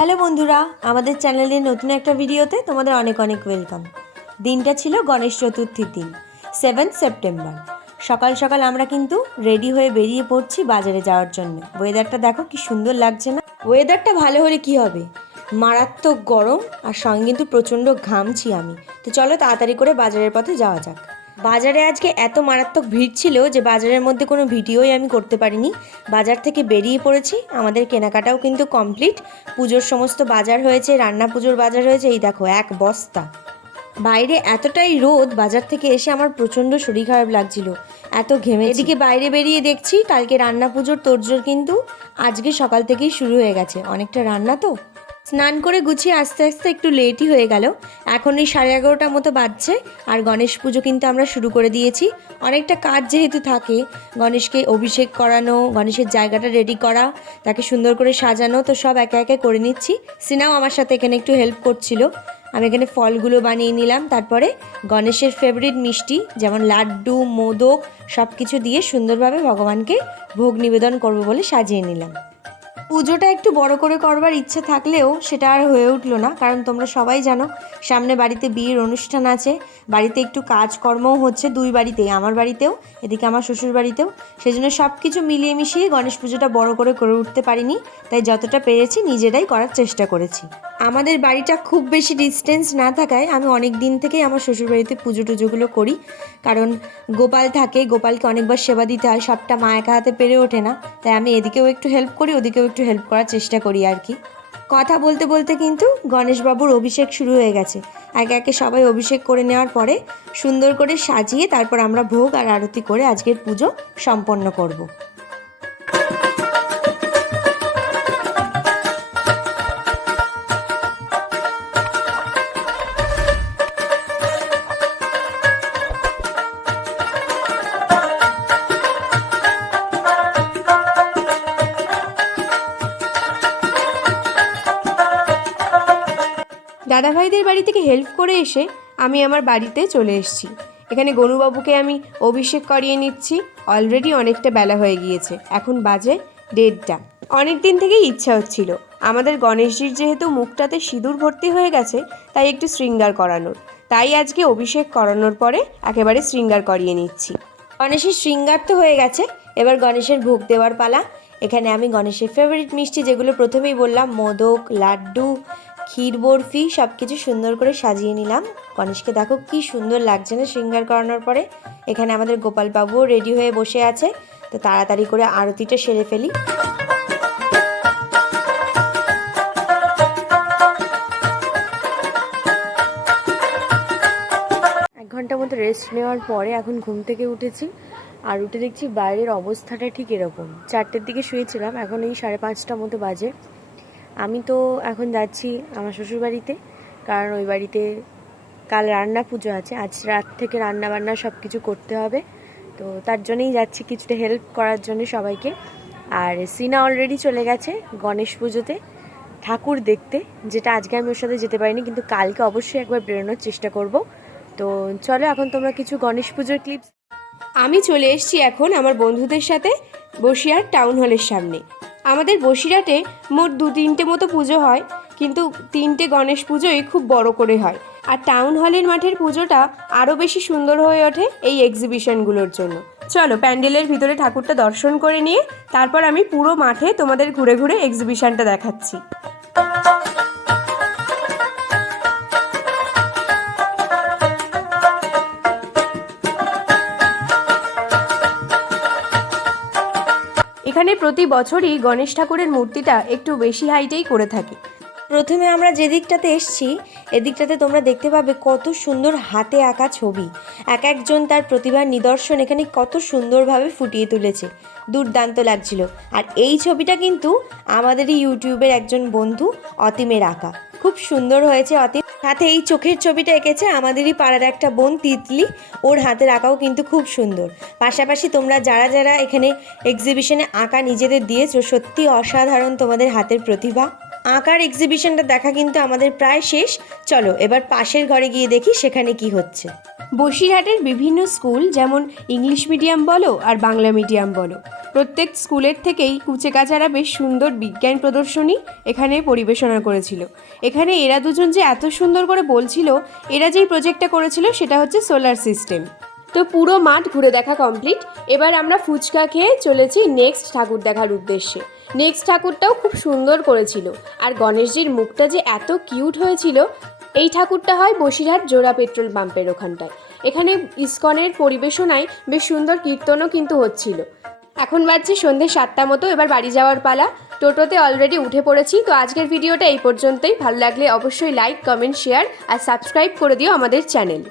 Hello বন্ধুরা, আমাদের চ্যানেলের নতুন একটা ভিডিওতে তোমাদের অনেক অনেক ওয়েলকাম। দিনটা ছিল গণেশ চতুর্থীর দিন, 7 সেপ্টেম্বর। সকাল সকাল আমরা কিন্তু রেডি হয়ে বেরিয়ে পড়ছি বাজারে যাওয়ার জন্য। ওয়েদারটা দেখো কি সুন্দর লাগছে না? ওয়েদারটা ভালো হলে কি হবে, মারাত্মক গরম আর সঙ্গে কিন্তু প্রচণ্ড ঘামছি আমি। তো চলো তাড়াতাড়ি করে বাজারের পথে যাওয়া যাক। বাজারে আজকে এত মারাত্মক ভিড় ছিল যে বাজারের মধ্যে কোনো ভিডিওই আমি করতে পারিনি। বাজার থেকে বেরিয়ে পড়েছি, আমাদের কেনাকাটাও কিন্তু কমপ্লিট। পুজোর সমস্ত বাজার হয়েছে, রান্না পুজোর বাজার হয়েছে। এই দেখো এক বস্তা। বাইরে এতটাই রোদ, বাজার থেকে এসে আমার প্রচণ্ড শরীর খারাপ লাগছিল, এত ঘেমে। এদিকে বাইরে বেরিয়ে দেখছি কালকে রান্না পুজোর তোড়জোড় কিন্তু আজকে সকাল থেকেই শুরু হয়ে গেছে। অনেকটা রান্না তো, স্নান করে গুছিয়ে আস্তে আস্তে একটু লেটই হয়ে গেল। এখন এই 11:30 মতো বাজছে আর গণেশ পুজো কিন্তু আমরা শুরু করে দিয়েছি। অনেকটা কাজ যেহেতু থাকে, গণেশকে অভিষেক করানো, গণেশের জায়গাটা রেডি করা, তাকে সুন্দর করে সাজানো, তো সব একে একে করে নিচ্ছি। সিনাও আমার সাথে এখানে একটু হেল্প করছিল। আমি এখানে ফলগুলো বানিয়ে নিলাম, তারপরে গণেশের ফেভারিট মিষ্টি যেমন লাড্ডু, মোদক সব কিছু দিয়ে সুন্দরভাবে ভগবানকে ভোগ নিবেদন করব বলে সাজিয়ে নিলাম। পুজোটা একটু বড় করে করবার ইচ্ছে থাকলেও সেটা আর হয়ে উঠলো না, কারণ তোমরা সবাই জানো সামনে বাড়িতে বিয়ের অনুষ্ঠান আছে, বাড়িতে একটু কাজকর্মও হচ্ছে, দুই বাড়িতেই, আমার বাড়িতেও এদিকে আমার শ্বশুর বাড়িতেও। সেই জন্য সব কিছু মিলিয়ে মিশিয়ে গণেশ পুজোটা বড় করে উঠতে পারিনি, তাই যতটা পেরেছি নিজেরাই করার চেষ্টা করেছি। আমাদের বাড়িটা খুব বেশি ডিস্টেন্স না থাকায় আমি অনেক দিন থেকেই আমার শ্বশুরবাড়িতে পুজো টুজোগুলো করি, কারণ গোপাল থাকে, গোপালকে অনেকবার সেবা দিতে হয়, সবটা মা একা হাতে পেরে ওঠে না, তাই আমি এদিকেও একটু হেল্প করি, ওদিকেও একটু হেল্প করার চেষ্টা করি আর কি। কথা বলতে বলতে কিন্তু গণেশবাবুর অভিষেক শুরু হয়ে গেছে। একে একে সবাই অভিষেক করে নেওয়ার পরে সুন্দর করে সাজিয়ে তারপর আমরা ভোগ আর আরতি করে আজকের পুজো সম্পন্ন করব। দাদাভাইদের বাড়ি থেকে হেল্প করে এসে আমি আমার বাড়িতে চলে এসেছি। এখানে গনুবাবুকে আমি অভিষেক করিয়ে নিচ্ছি। অলরেডি অনেকটা বেলা হয়ে গিয়েছে, এখন বাজে 1:30। অনেক দিন থেকেই ইচ্ছা হচ্ছিল আমাদের গণেশজির যেহেতু মুখটাতে সিঁদুর ভর্তি হয়ে গেছে, তাই একটু শৃঙ্গার করানোর, তাই আজকে অভিষেক করানোর পরে একেবারে শৃঙ্গার করিয়ে নিচ্ছি। গণেশের শৃঙ্গার তো হয়ে গেছে, এবার গণেশের ভোগ দেওয়ার পালা। এখানে আমি গণেশের ফেভারিট মিষ্টি, যেগুলো প্রথমেই বললাম, মোদক, লাড্ডু, ক্ষীর বরফি সব কিছু সুন্দর করে সাজিয়ে নিলাম। গণেশকে দেখো কি সুন্দর লাগছে না শৃঙ্গার করানোর পরে। এখানে আমাদের গোপালবাবুও রেডি হয়ে বসে আছে, তো তাড়াতাড়ি করে আরতিটা সেরে ফেলি। 1 ঘন্টা মতো রেস্ট নেওয়ার পরে এখন ঘুম থেকে উঠেছি, আর উঠে দেখছি বাইরের অবস্থাটা ঠিক এরকম। 4টের দিকে শুয়েছিলাম, এখন এই 5:30 মতো বাজে। আমি তো এখন যাচ্ছি আমার শ্বশুরবাড়িতে, কারণ ওই বাড়িতে কাল রান্না পুজো আছে, আজ রাত থেকে রান্না বান্না সব কিছু করতে হবে, তো তার জন্যই যাচ্ছি কিছুটা হেল্প করার জন্য সবাইকে। আর সিনা অলরেডি চলে গেছে গণেশ পুজোতে ঠাকুর দেখতে, যেটা আজকে আমি ওর সাথে যেতে পারিনি, কিন্তু কালকে অবশ্যই একবার বেরোনোর চেষ্টা করব। তো চলো এখন তোমরা কিছু গণেশ পুজোর ক্লিপস। আমি চলে এসেছি এখন আমার বন্ধুদের সাথে বসিরহাট টাউন হলের সামনে। আমাদের বসিরহাটে মোট 2-3টে মতো পুজো হয়, কিন্তু 3টে গণেশ পুজোই খুব বড় করে হয়। আর টাউন হলের মাঠের পুজোটা আরও বেশি সুন্দর হয়ে ওঠে এই এক্সিবিশনগুলোর জন্য। চলো প্যান্ডেলের ভিতরে ঠাকুরটা দর্শন করে নিয়ে তারপর আমি পুরো মাঠে তোমাদের ঘুরে ঘুরে এক্সিবিশনটা দেখাচ্ছি। এখানে প্রতি বছরই গণেশ ঠাকুরের মূর্তিটা একটু বেশি হাইটেই করে থাকে। প্রথমে আমরা যে দিকটাতে এসছি, এদিকটাতে তোমরা দেখতে পাবে কত সুন্দর হাতে আঁকা ছবি। এক একজন তার প্রতিভার নিদর্শন এখানে কত সুন্দরভাবে ফুটিয়ে তুলেছে, দুর্দান্ত লাগছিল। আর এই ছবিটা কিন্তু আমাদেরই ইউটিউবের একজন বন্ধু অতীমের আঁকা, খুব সুন্দর হয়েছে। অতীম সাথে এই চোখের ছবিটা এঁকেছে আমাদেরই পাড়ার একটা বোন তিতলি, ওর হাতের আঁকাও কিন্তু খুব সুন্দর। পাশাপাশি তোমরা যারা যারা এখানে এক্সিবিশনে আঁকা নিজেদের দিয়েছো, সত্যি অসাধারণ তোমাদের হাতের প্রতিভা। আঁকার এক্সিবিশনটা দেখা কিন্তু আমাদের প্রায় শেষ। চলো এবার পাশের ঘরে গিয়ে দেখি সেখানে কি হচ্ছে। বসিরহাটের বিভিন্ন স্কুল, যেমন ইংলিশ মিডিয়াম বলো আর বাংলা মিডিয়াম বলো, প্রত্যেক স্কুলের থেকেই কুচেকাচারা বেশ সুন্দর বিজ্ঞান প্রদর্শনী এখানে পরিবেশনা করেছিল। এখানে এরা দুজন যে এত সুন্দর করে বলছিল, এরা যেই প্রজেক্টটা করেছিল সেটা হচ্ছে সোলার সিস্টেম। তো পুরো মাঠ ঘুরে দেখা কমপ্লিট। এবার আমরা ফুচকা খেয়ে চলেছি নেক্সট ঠাকুর দেখার উদ্দেশ্যে। নেক্সট ঠাকুরটাও খুব সুন্দর করেছিল, আর গণেশজির মুখটা যে এত কিউট হয়েছিল। এই ঠাকুরটা হয় বসিরহাট জোড়া পেট্রোল পাম্পের ওখানটায়। এখানে ইসকনের পরিবেশনায় বেশ সুন্দর কীর্তনও কিন্তু হচ্ছিল। এখন বাজছে সন্ধ্যে 7টা মতো, এবার বাড়ি যাওয়ার পালা। টোটোতে অলরেডি উঠে পড়েছি। তো আজকের ভিডিওটা এই পর্যন্তই। ভালো লাগলে অবশ্যই লাইক, কমেন্ট, শেয়ার আর সাবস্ক্রাইব করে দিও আমাদের চ্যানেল।